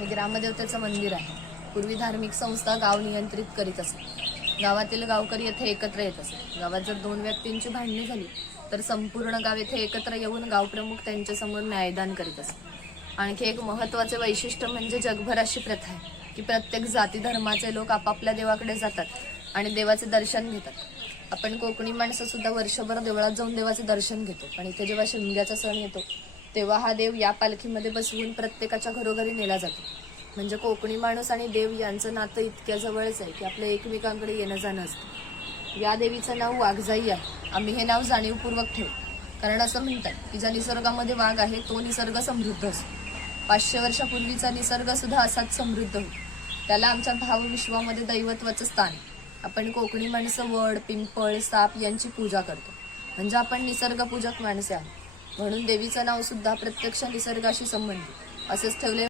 हे ग्रामदेवतेचं मंदिर आहे. पूर्वी धार्मिक संस्था गाव नियंत्रित करीत असत. गावातील गावकरी येथे एकत्र येत असत. गावात जर दोन व्यक्तींची भांडणे झाली तर संपूर्ण गाव येथे एकत्र येऊन गावप्रमुख त्यांच्यासमोर न्यायदान करीत असत. आणखी एक महत्त्वाचे वैशिष्ट्य म्हणजे जगभर अशी प्रथा आहे की प्रत्येक जाती धर्माचे लोक आपापल्या देवाकडे जातात आणि देवाचे दर्शन घेतात. आपण कोकणी माणसं सुद्धा वर्षभर देवळात जाऊन देवाचे दर्शन घेतो. आणि इथे जेव्हा शिमग्याचा सण येतो तेव्हा हा देव या पालखीमध्ये बसवून प्रत्येकाच्या घरोघरी नेला जातो. म्हणजे कोकणी माणूस आणि देव यांचं नातं इतक्या जवळच आहे की आपलं एकमेकांकडे येणं जाणं असतं. या देवीचं नाव वाघजाई आहे. आम्ही हे नाव जाणीवपूर्वक ठेवू, कारण असं म्हणतात की ज्या निसर्गामध्ये वाघ आहे तो निसर्ग समृद्ध असतो. 500 वर्षापूर्वीचा निसर्ग सुद्धा असाच समृद्ध होतो. त्याला आमच्या भावविश्वामध्ये दैवत्वाचं स्थान आहे. आपण कोकणी माणसं वड, पिंपळ, साप यांची पूजा करतो. म्हणजे आपण निसर्गपूजक माणसे आहोत. म्हणून देवीचं नाव सुद्धा प्रत्यक्ष निसर्गाशी संबंधित असेच ठेवले.